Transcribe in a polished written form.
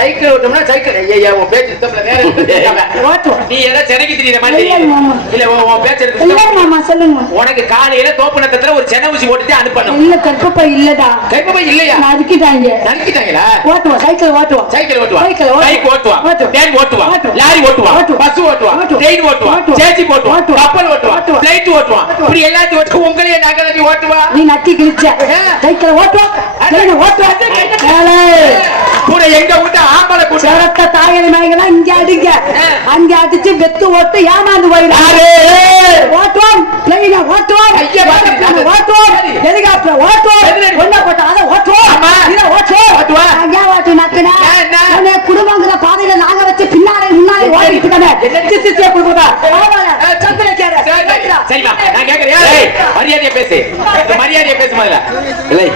Cycle ஓட்டணும்னா cycle ஐயா உன் பேச்சு தப்புல வேற ஓட்டுவோம். நீ ஏதோ சென்னைக்கு திரியிற மாதிரி இல்ல தெரியுது. மாமா. இல்ல உன் பேச்சு இல்ல மாமா சொல்லுங்க. உனக்கு காலையில தோப்பு நத்தத்துல ஒரு சென்னை ஊசி போட்டுட்டு அனுப்பணும். இல்ல கற்பப்பை இல்லடா. கைப்பை இல்லையா? நறுக்கிட்டாங்க. நறுக்கிட்டாங்களா? ஓட்டுவோம் சைக்கிள் ஓட்டுவோம். சைக்கிள் ஓட்டுவா, சைக்கிள் பைக் ஓட்டுவா, வேன் ஓட்டுவா, ஓட்டுவோம். லாரி ஓட்டுவா, ஓட்டுவோம். பஸ் ஓட்டுவா, ஓட்டுவோம். ட்ரெயின் ஓட்டுவா, ஓட்டுவோம். சேச்சி ஓட்டுவா, ஓட்டுவோம். கப்பல் ஓட்டுவா, ஓட்டுவோம். பிளைட் ஓட்டுவா, இப்படி எல்லாத்தையும் ஓட்டு உங்களையே நகரத்தி ஓட்டுவா. நீ நட்டி கிழிச்ச சைக்கிள் ஓட்டுவோம். ஓட்டுவோம். கூட எங்க விட்டு ஆம்பளை கூட சிரத்த தாயணி நாய்களாம் இங்க அடிங்க. அங்க அடிச்சு வெத்து ஓட்டு ஏமாந்து போயிடாரு. ஓட்டுவோம். பிளைன ஓட்டுவோம். ஓட்டுவோம். ஹெலிகாப்டர் ஓட்டுவோம். ஒன்ன போட்ட அதை ஓட்டுவோம். இதை ஓட்டுவோம். அங்கே ஓட்டு நக்குனா குடும்பங்கிற பாதையில நாங்க வச்சு பின்னாலே முன்னாலே ஓடிட்டு கொடுக்குறா. சரிமா நான் கேக்குறேன். மரியாதையா பேசு, மரியாதையா பேசு முதல்ல. இல்லை